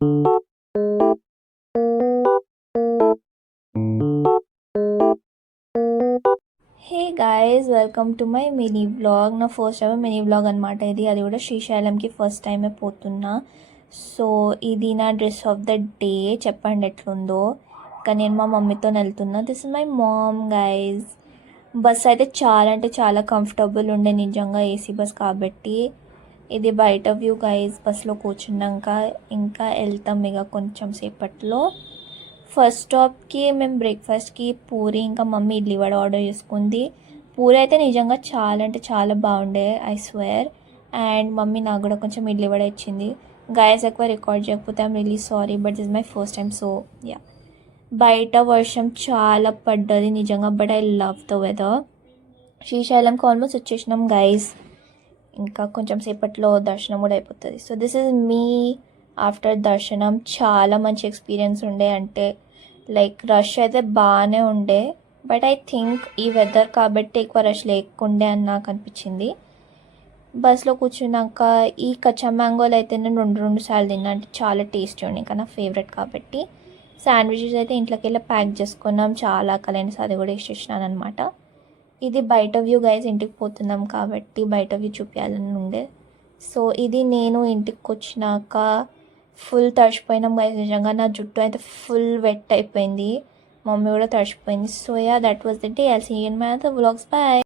Hey guys, welcome to my mini vlog. నా first time mini vlog అనమాట ఇది. అది కూడా శ్రీశైలంకి ఫస్ట్ టైమే పోతున్నా. సో ఇది నా డ్రెస్ ఆఫ్ ద డే. చెప్పండి ఎట్లుందో. కానీ నేను మా మమ్మీతో వెళ్తున్నా. This is my mom guys. Bus అయితే చాలా అంటే చాలా కంఫర్టబుల్ ఉండే, నిజంగా ఏసీ బస్ కాబట్టి. ఇది బయట వ్యూ గైజ్. బస్లో కూర్చున్నాక ఇంకా వెళ్తాం ఇక కొంచెం సేపట్లో. ఫస్ట్ స్టాప్కి మేము బ్రేక్ఫాస్ట్కి పూరి ఇంకా మమ్మీ ఇడ్లీ వడ ఆర్డర్ చేసుకుంది. పూరి అయితే నిజంగా చాలా అంటే చాలా బాగుండే, ఐ స్వేర్. అండ్ మమ్మీ నాకు కూడా కొంచెం ఇడ్లీ వడ ఇచ్చింది. గాయస్ ఎక్కువ రికార్డ్ చేయకపోతే I'm really sorry, but this my first time. So yeah, బయట వర్షం చాలా పడ్డది నిజంగా, but I love the weather. శ్రీశైలంకి ఆల్మోస్ట్ వచ్చేసినాం గైస్. ఇంకా కొంచెం సేపట్లో దర్శనం కూడా అయిపోతుంది. So this is me after దర్శనం. చాలా మంచి ఎక్స్పీరియన్స్ ఉండే, అంటే లైక్ రష్ అయితే బాగానే ఉండే, బట్ ఐ థింక్ ఈ వెదర్ కాబట్టి ఎక్కువ రష్ లేకుండే అని నాకు అనిపించింది. బస్లో కూర్చున్నాక ఈ కచ్చా మ్యాంగోలు అయితే నేను రెండు సార్లు తిన్నా, అంటే చాలా టేస్టీ ఉండే, ఇంకా నా ఫేవరెట్ కాబట్టి. శాండ్విచెస్ అయితే ఇంట్లోకి వెళ్ళి ప్యాక్ చేసుకున్నాం, చాలా కలైన అది కూడా ఇచ్చేసినాను అనమాట. ఇది బయట వ్యూ గైస్. ఇంటికి పోతున్నాం కాబట్టి బయట వ్యూ చూపించాలని ఉండే. సో ఇది నేను ఇంటికి వచ్చినాక ఫుల్ తడిచిపోయినాం గైస్. నిజంగా నా జుట్టు అయితే ఫుల్ వెట్ అయిపోయింది, మమ్మీ కూడా తడిచిపోయింది. So yeah, that was the day. I'll see you in my other vlogs. By.